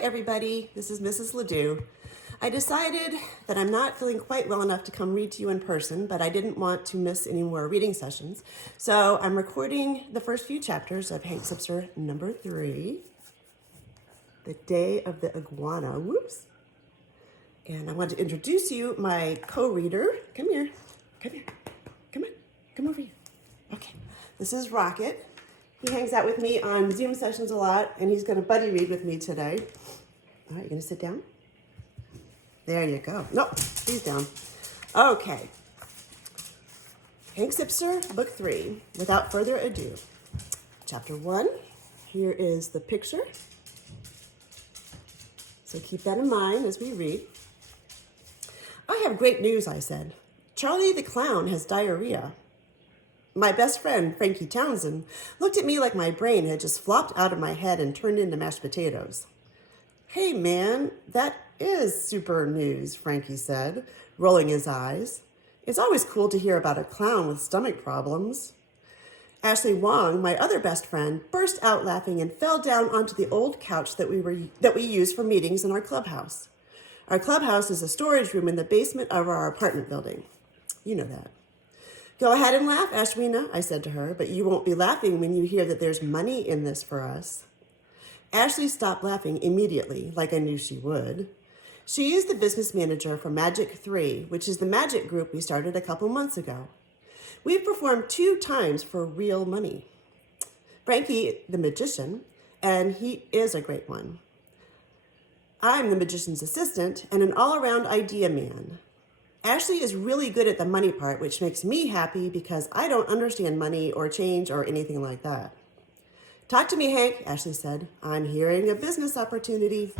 everybody. This is Mrs. Ledoux. I decided that I'm not feeling quite well enough to come read to you in person, but I didn't want to miss any more reading sessions. So I'm recording the first few chapters of Hank Zipzer number 3, The Day of the Iguana. Whoops. And I want to introduce you my co-reader. Come here. Come here. Come on. Come over here. Okay. This is Rocket. He hangs out with me on Zoom sessions a lot, and he's going to buddy read with me today. All right, you going to sit down? There you go. Nope, he's down. Okay. Hank Zipzer, Book 3, Without Further Ado. Chapter 1. Here is the picture. So keep that in mind as we read. I have great news, I said. Charlie the clown has diarrhea. My best friend, Frankie Townsend, looked at me like my brain had just flopped out of my head and turned into mashed potatoes. Hey, man, that is super news, Frankie said, rolling his eyes. It's always cool to hear about a clown with stomach problems. Ashley Wong, my other best friend, burst out laughing and fell down onto the old couch that we use for meetings in our clubhouse. Our clubhouse is a storage room in the basement of our apartment building. You know that. Go ahead and laugh, Ashwina, I said to her, but you won't be laughing when you hear that there's money in this for us. Ashley stopped laughing immediately, like I knew she would. She is the business manager for Magic 3, which is the magic group we started a couple months ago. We've performed 2 times for real money. Frankie, the magician, and he is a great one. I'm the magician's assistant and an all-around idea man. Ashley is really good at the money part, which makes me happy because I don't understand money or change or anything like that. Talk to me, Hank, Ashley said. I'm hearing a business opportunity.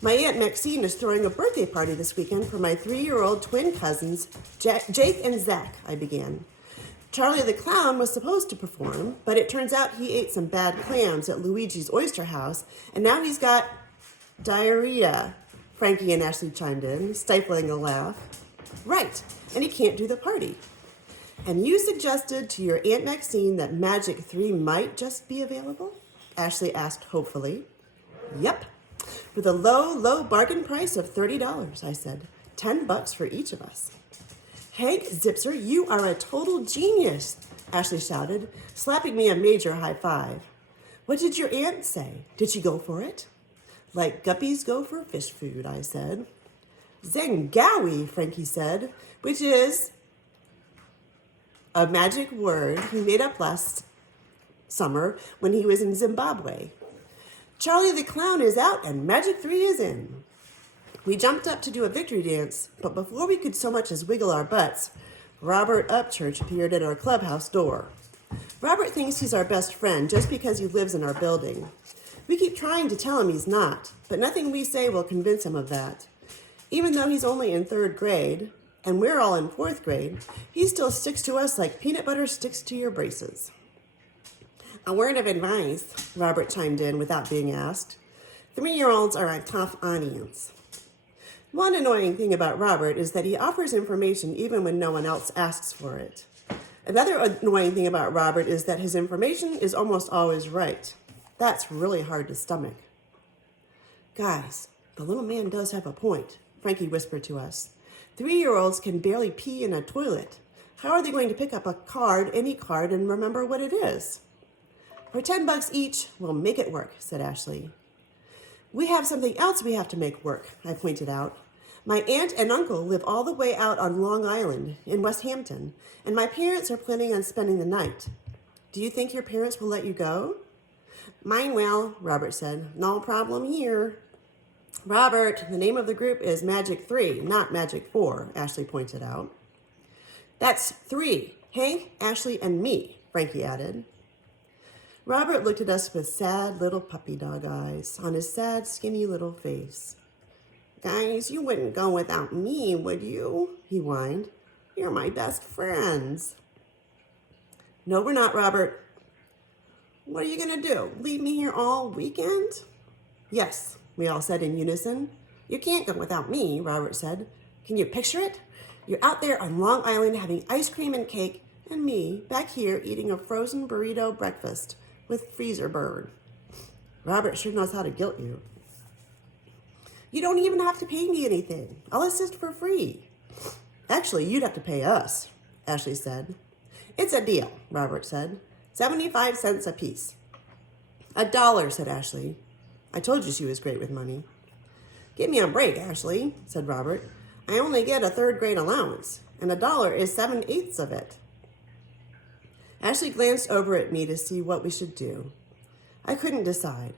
My Aunt Maxine is throwing a birthday party this weekend for my 3-year-old twin cousins, Jake and Zach, I began. Charlie the clown was supposed to perform, but it turns out he ate some bad clams at Luigi's Oyster House, and now he's got diarrhea. Frankie and Ashley chimed in, stifling a laugh. Right, and he can't do the party. And you suggested to your Aunt Maxine that Magic 3 might just be available? Ashley asked hopefully. Yep, with a low bargain price of $30, I said. $10 for each of us. Hank Zipzer, you are a total genius, Ashley shouted, slapping me a major high five. What did your aunt say? Did she go for it? Like guppies go for fish food, I said. Zengawi, Frankie said, which is a magic word he made up last summer when he was in Zimbabwe. Charlie the clown is out and Magic 3 is in. We jumped up to do a victory dance, but before we could so much as wiggle our butts, Robert Upchurch appeared at our clubhouse door. Robert thinks he's our best friend just because he lives in our building. We keep trying to tell him he's not, but nothing we say will convince him of that. Even though he's only in 3rd grade, and we're all in 4th grade, he still sticks to us like peanut butter sticks to your braces. A word of advice, Robert chimed in without being asked. 3-year-olds are a tough audience. One annoying thing about Robert is that he offers information even when no one else asks for it. Another annoying thing about Robert is that his information is almost always right. That's really hard to stomach. Guys, the little man does have a point, Frankie whispered to us. 3-year-olds can barely pee in a toilet. How are they going to pick up a card, any card, and remember what it is? For $10 each, we'll make it work, said Ashley. We have something else we have to make work, I pointed out. My aunt and uncle live all the way out on Long Island in West Hampton, and my parents are planning on spending the night. Do you think your parents will let you go? Mine will, Robert said. No problem here. Robert, the name of the group is Magic 3, not Magic 4, Ashley pointed out. That's 3, Hank, Ashley, and me, Frankie added. Robert looked at us with sad little puppy dog eyes on his sad, skinny little face. Guys, you wouldn't go without me, would you? He whined. You're my best friends. No, we're not, Robert. What are you going to do? Leave me here all weekend? Yes, we all said in unison. You can't go without me, Robert said. Can you picture it? You're out there on Long Island having ice cream and cake, and me back here eating a frozen burrito breakfast with freezer burn. Robert sure knows how to guilt you. You don't even have to pay me anything. I'll assist for free. Actually, you'd have to pay us, Ashley said. It's a deal, Robert said. 75 cents apiece. $1, said Ashley. I told you she was great with money. Give me a break, Ashley, said Robert. I only get a third-grade allowance, and $1 is 7/8 of it. Ashley glanced over at me to see what we should do. I couldn't decide.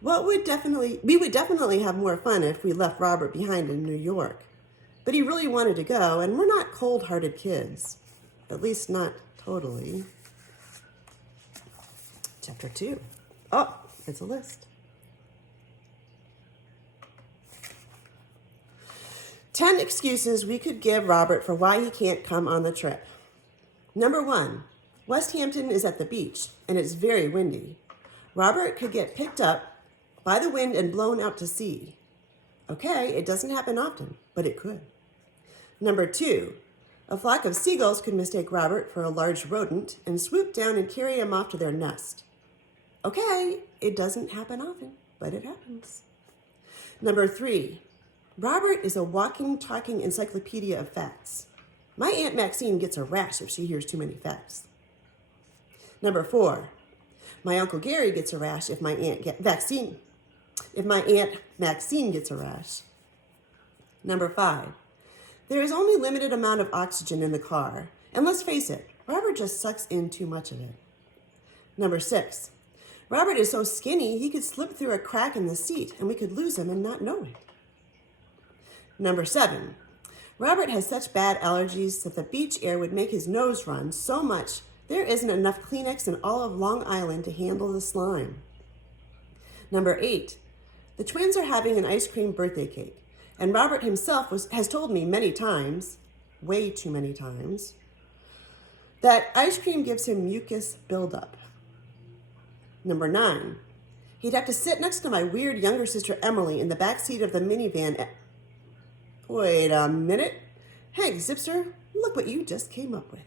We would definitely have more fun if we left Robert behind in New York. But he really wanted to go, and we're not cold-hearted kids. At least not totally. Chapter 2. Oh, it's a list. 10 excuses we could give Robert for why he can't come on the trip. Number 1, West Hampton is at the beach, and it's very windy. Robert could get picked up by the wind and blown out to sea. Okay, it doesn't happen often, but it could. Number 2, a flock of seagulls could mistake Robert for a large rodent and swoop down and carry him off to their nest. Okay, it doesn't happen often, but it happens. Number 3, Robert is a walking, talking encyclopedia of facts. My Aunt Maxine gets a rash if she hears too many facts. Number 4, my Uncle Gary gets a rash if my Aunt Maxine gets a rash. Number 5, there is only limited amount of oxygen in the car, and let's face it, Robert just sucks in too much of it. Number 6, Robert is so skinny he could slip through a crack in the seat and we could lose him and not know it. Number 7, Robert has such bad allergies that the beach air would make his nose run so much there isn't enough Kleenex in all of Long Island to handle the slime. Number 8, the twins are having an ice cream birthday cake, and Robert himself has told me many times, way too many times, that ice cream gives him mucus buildup. Number 9, he'd have to sit next to my weird younger sister Emily in the back seat of the minivan. Wait a minute. Hey, Zipzer, look what you just came up with.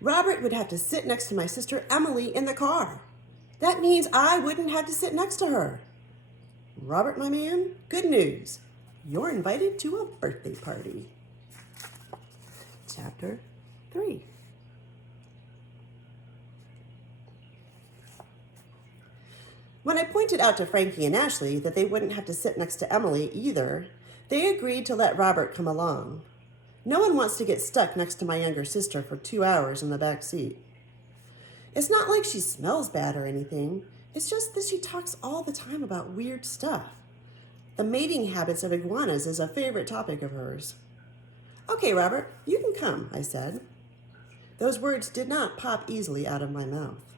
Robert would have to sit next to my sister Emily in the car. That means I wouldn't have to sit next to her. Robert, my man, good news. You're invited to a birthday party. Chapter 3. When I pointed out to Frankie and Ashley that they wouldn't have to sit next to Emily either, they agreed to let Robert come along. No one wants to get stuck next to my younger sister for 2 hours in the back seat. It's not like she smells bad or anything. It's just that she talks all the time about weird stuff. The mating habits of iguanas is a favorite topic of hers. Okay, Robert, you can come, I said. Those words did not pop easily out of my mouth.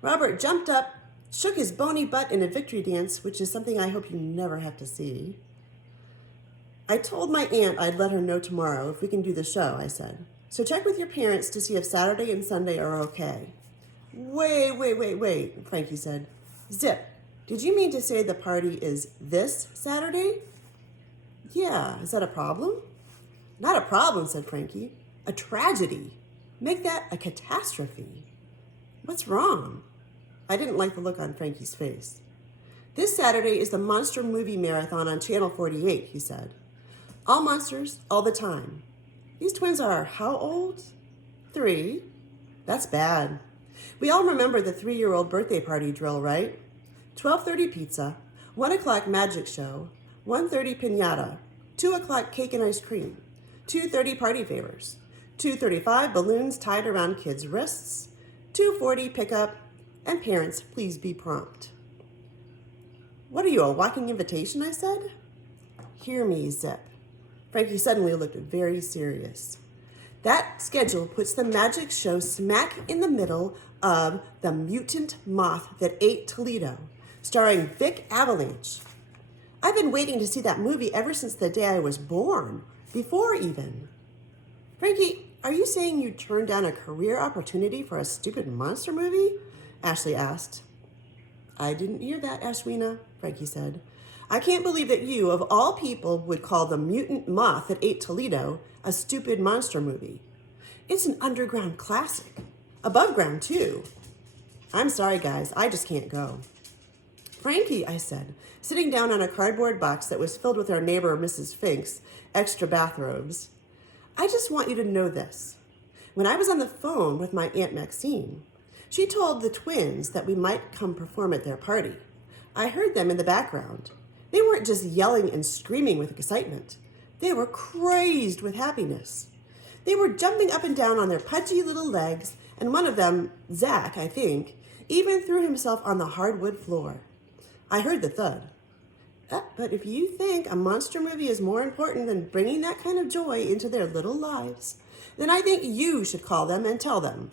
Robert jumped up, shook his bony butt in a victory dance, which is something I hope you never have to see. I told my aunt I'd let her know tomorrow if we can do the show, I said. So check with your parents to see if Saturday and Sunday are okay. Wait, Frankie said. Zip, did you mean to say the party is this Saturday? Yeah, is that a problem? Not a problem, said Frankie. A tragedy. Make that a catastrophe. What's wrong? I didn't like the look on Frankie's face. This Saturday is the Monster Movie Marathon on Channel 48, he said. All monsters, all the time. These twins are how old? 3. That's bad. We all remember the 3-year-old birthday party drill, right? 12:30 pizza, 1 o'clock magic show, 1:30 piñata, 2 o'clock cake and ice cream, 2:30 party favors, 2:35 balloons tied around kids' wrists, 2:40 pickup, and parents, please be prompt. What are you, a walking invitation, I said? Hear me, Zip. Frankie suddenly looked very serious. That schedule puts the magic show smack in the middle of The Mutant Moth That Ate Toledo, starring Vic Avalanche. I've been waiting to see that movie ever since the day I was born, before even. Frankie, are you saying you turned down a career opportunity for a stupid monster movie? Ashley asked. I didn't hear that, Ashwina, Frankie said. I can't believe that you, of all people, would call The Mutant Moth That Ate Toledo a stupid monster movie. It's an underground classic. Above ground, too. I'm sorry, guys. I just can't go. Frankie, I said, sitting down on a cardboard box that was filled with our neighbor Mrs. Fink's extra bathrobes. I just want you to know this. When I was on the phone with my Aunt Maxine, she told the twins that we might come perform at their party. I heard them in the background. They weren't just yelling and screaming with excitement. They were crazed with happiness. They were jumping up and down on their pudgy little legs, and one of them, Zach, I think, even threw himself on the hardwood floor. I heard the thud. But if you think a monster movie is more important than bringing that kind of joy into their little lives, then I think you should call them and tell them.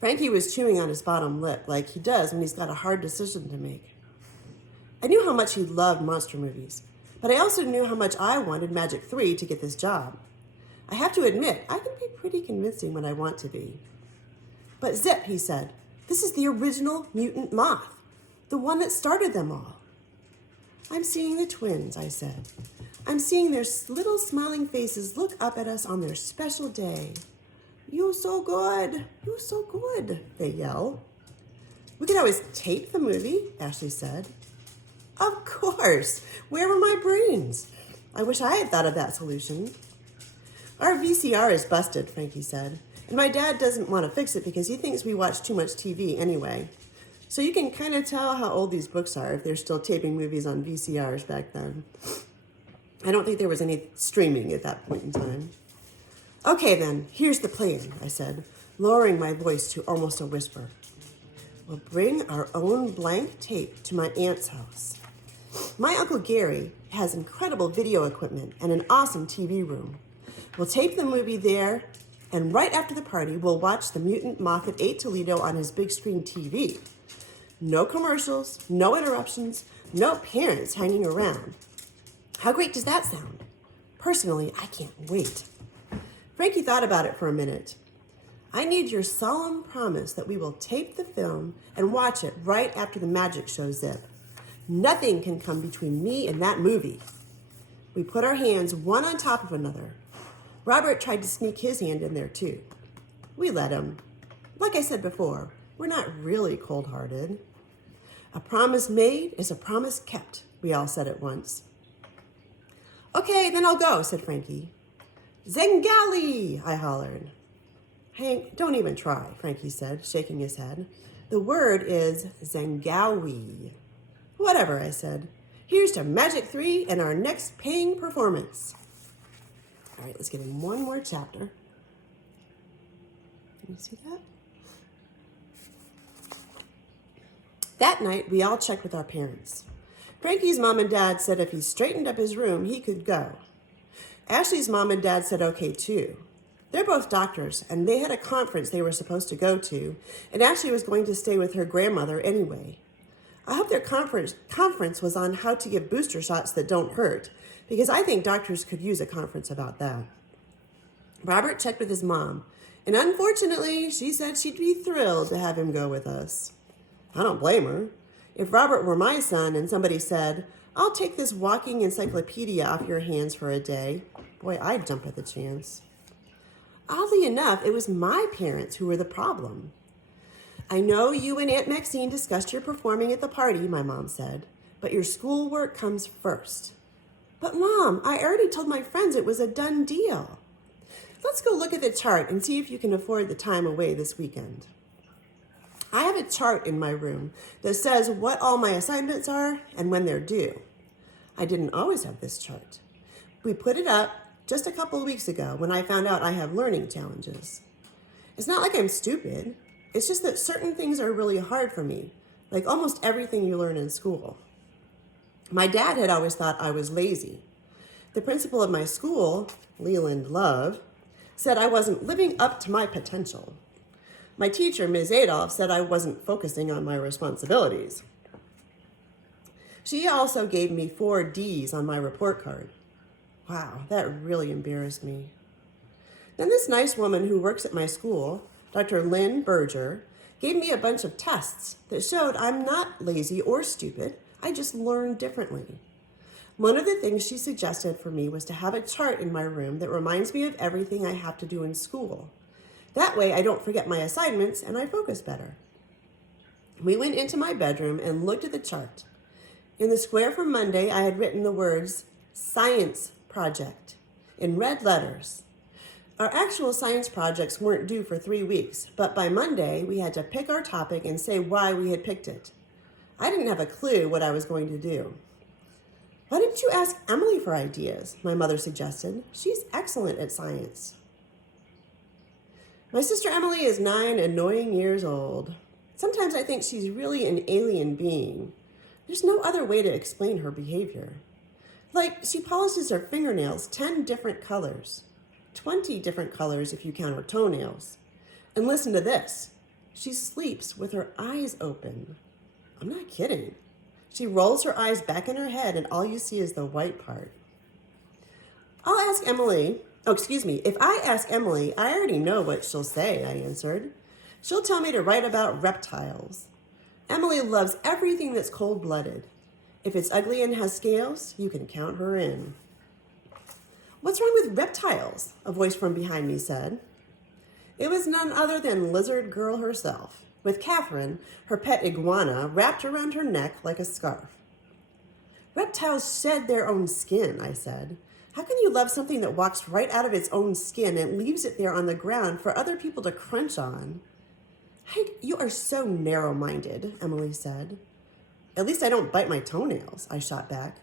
Frankie was chewing on his bottom lip like he does when he's got a hard decision to make. I knew how much he loved monster movies, but I also knew how much I wanted Magic 3 to get this job. I have to admit, I can be pretty convincing when I want to be. But Zip, he said, this is the original mutant moth, the one that started them all. I'm seeing the twins, I said. I'm seeing their little smiling faces look up at us on their special day. You so good, you so good, they yell. We could always tape the movie, Ashley said. Of course, where were my brains? I wish I had thought of that solution. Our VCR is busted, Frankie said, and my dad doesn't want to fix it because he thinks we watch too much TV anyway. So you can kind of tell how old these books are if they're still taping movies on VCRs back then. I don't think there was any streaming at that point in time. Okay then, here's the plan, I said, lowering my voice to almost a whisper. We'll bring our own blank tape to my aunt's house. My Uncle Gary has incredible video equipment and an awesome TV room. We'll tape the movie there, and right after the party, we'll watch The Mutant Moth at 8 Toledo on his big screen TV. No commercials, no interruptions, no parents hanging around. How great does that sound? Personally, I can't wait. Frankie thought about it for a minute. I need your solemn promise that we will tape the film and watch it right after the magic show, Zip. Nothing can come between me and that movie. We put our hands one on top of another. Robert tried to sneak his hand in there too. We let him. Like I said before, we're not really cold-hearted. A promise made is a promise kept, we all said at once. Okay, then I'll go, said Frankie. Zengali, I hollered. Hank, don't even try, Frankie said, shaking his head. The word is Zangawi. Whatever, I said. Here's to Magic 3 and our next paying performance. All right, let's get in one more chapter. Can you see that? That night, we all checked with our parents. Frankie's mom and dad said if he straightened up his room, he could go. Ashley's mom and dad said okay, too. They're both doctors, and they had a conference they were supposed to go to, and Ashley was going to stay with her grandmother anyway. I hope their conference was on how to give booster shots that don't hurt, because I think doctors could use a conference about that. Robert checked with his mom, and unfortunately, she said she'd be thrilled to have him go with us. I don't blame her. If Robert were my son and somebody said, I'll take this walking encyclopedia off your hands for a day, boy, I'd jump at the chance. Oddly enough, it was my parents who were the problem. I know you and Aunt Maxine discussed your performing at the party, my mom said, but your schoolwork comes first. But Mom, I already told my friends it was a done deal. Let's go look at the chart and see if you can afford the time away this weekend. I have a chart in my room that says what all my assignments are and when they're due. I didn't always have this chart. We put it up just a couple of weeks ago when I found out I have learning challenges. It's not like I'm stupid. It's just that certain things are really hard for me, like almost everything you learn in school. My dad had always thought I was lazy. The principal of my school, Leland Love, said I wasn't living up to my potential. My teacher, Ms. Adolph, said I wasn't focusing on my responsibilities. She also gave me 4 D's on my report card. Wow, that really embarrassed me. Then this nice woman who works at my school, Dr. Lynn Berger, gave me a bunch of tests that showed I'm not lazy or stupid. I just learn differently. One of the things she suggested for me was to have a chart in my room that reminds me of everything I have to do in school. That way I don't forget my assignments and I focus better. We went into my bedroom and looked at the chart. In the square for Monday, I had written the words Science Project in red letters. Our actual science projects weren't due for 3 weeks, but by Monday, we had to pick our topic and say why we had picked it. I didn't have a clue what I was going to do. Why didn't you ask Emily for ideas? My mother suggested. She's excellent at science. My sister Emily is 9 annoying years old. Sometimes I think she's really an alien being. There's no other way to explain her behavior. Like, she polishes her fingernails 10 different colors. 20 different colors if you count her toenails. And listen to this. She sleeps with her eyes open. I'm not kidding. She rolls her eyes back in her head and all you see is the white part. If I ask Emily, I already know what she'll say, I answered. She'll tell me to write about reptiles. Emily loves everything that's cold-blooded. If it's ugly and has scales, you can count her in. What's wrong with reptiles? A voice from behind me said. It was none other than Lizard Girl herself, with Catherine, her pet iguana, wrapped around her neck like a scarf. Reptiles shed their own skin, I said. How can you love something that walks right out of its own skin and leaves it there on the ground for other people to crunch on? Hank, you are so narrow-minded, Emily said. At least I don't bite my toenails, I shot back.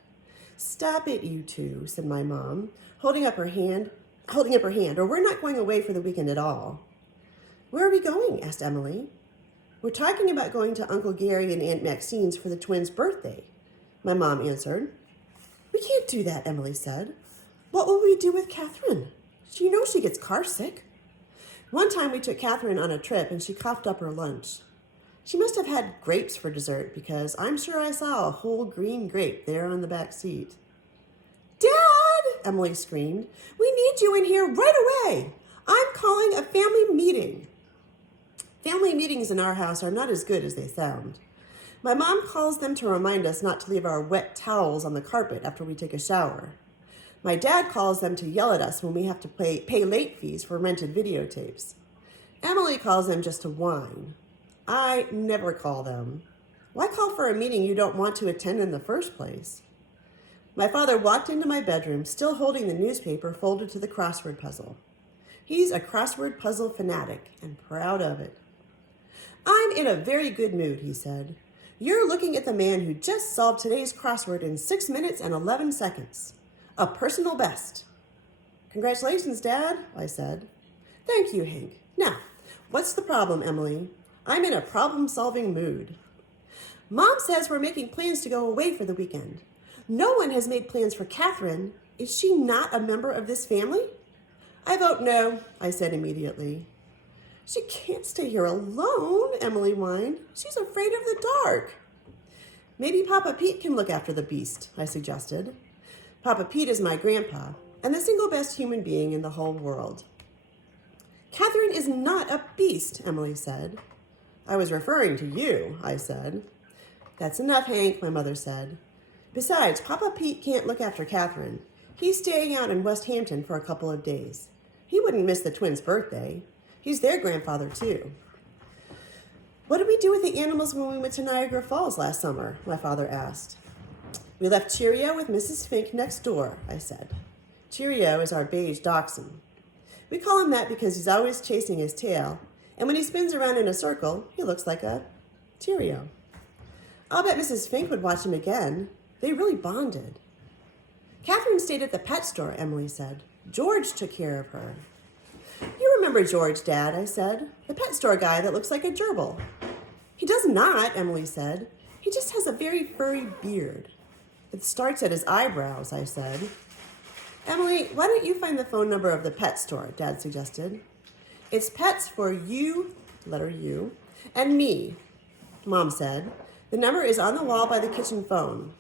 Stop it, you two, said my mom, holding up her hand, or we're not going away for the weekend at all. Where are we going? Asked Emily. We're talking about going to Uncle Gary and Aunt Maxine's for the twins' birthday, my mom answered. We can't do that, Emily said. What will we do with Catherine? You know she gets car sick. One time we took Catherine on a trip and she coughed up her lunch. She must have had grapes for dessert because I'm sure I saw a whole green grape there on the back seat. Dad, Emily screamed, we need you in here right away. I'm calling a family meeting. Family meetings in our house are not as good as they sound. My mom calls them to remind us not to leave our wet towels on the carpet after we take a shower. My dad calls them to yell at us when we have to pay late fees for rented videotapes. Emily calls them just to whine. I never call them. Why call for a meeting you don't want to attend in the first place? My father walked into my bedroom, still holding the newspaper folded to the crossword puzzle. He's a crossword puzzle fanatic and proud of it. I'm in a very good mood, he said. You're looking at the man who just solved today's crossword in 6 minutes and 11 seconds. A personal best. Congratulations, Dad, I said. Thank you, Hank. Now, what's the problem, Emily? I'm in a problem-solving mood. Mom says we're making plans to go away for the weekend. No one has made plans for Catherine. Is she not a member of this family? I vote no, I said immediately. She can't stay here alone, Emily whined. She's afraid of the dark. Maybe Papa Pete can look after the beast, I suggested. Papa Pete is my grandpa and the single best human being in the whole world. Catherine is not a beast, Emily said. I was referring to you, I said. That's enough, Hank, my mother said. Besides, Papa Pete can't look after Catherine. He's staying out in West Hampton for a couple of days. He wouldn't miss the twins' birthday. He's their grandfather, too. What did we do with the animals when we went to Niagara Falls last summer? My father asked. We left Cheerio with Mrs. Fink next door, I said. Cheerio is our beige dachshund. We call him that because he's always chasing his tail, and when he spins around in a circle, he looks like a Cheerio. I'll bet Mrs. Fink would watch him again. They really bonded. Catherine stayed at the pet store, Emily said. George took care of her. You remember George, Dad, I said. The pet store guy that looks like a gerbil. He does not, Emily said. He just has a very furry beard. It starts at his eyebrows, I said. Emily, why don't you find the phone number of the pet store, Dad suggested. It's pets for you, letter U, and me, Mom said. The number is on the wall by the kitchen phone.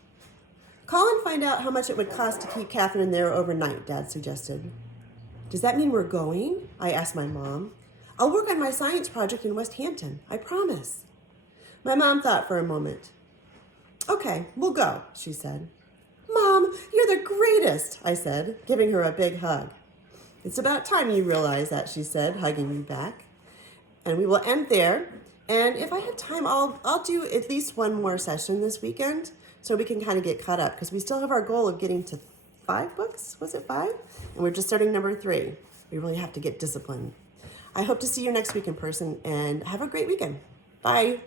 Call and find out how much it would cost to keep Catherine there overnight, Dad suggested. Does that mean we're going? I asked my mom. I'll work on my science project in West Hampton, I promise. My mom thought for a moment. Okay, we'll go, she said. Mom, you're the greatest, I said, giving her a big hug. It's about time you realize that, she said, hugging me back. And we will end there. And if I have time, I'll do at least one more session this weekend so we can kind of get caught up because we still have our goal of getting to 5 books. Was it 5? And we're just starting number 3. We really have to get disciplined. I hope to see you next week in person and have a great weekend. Bye.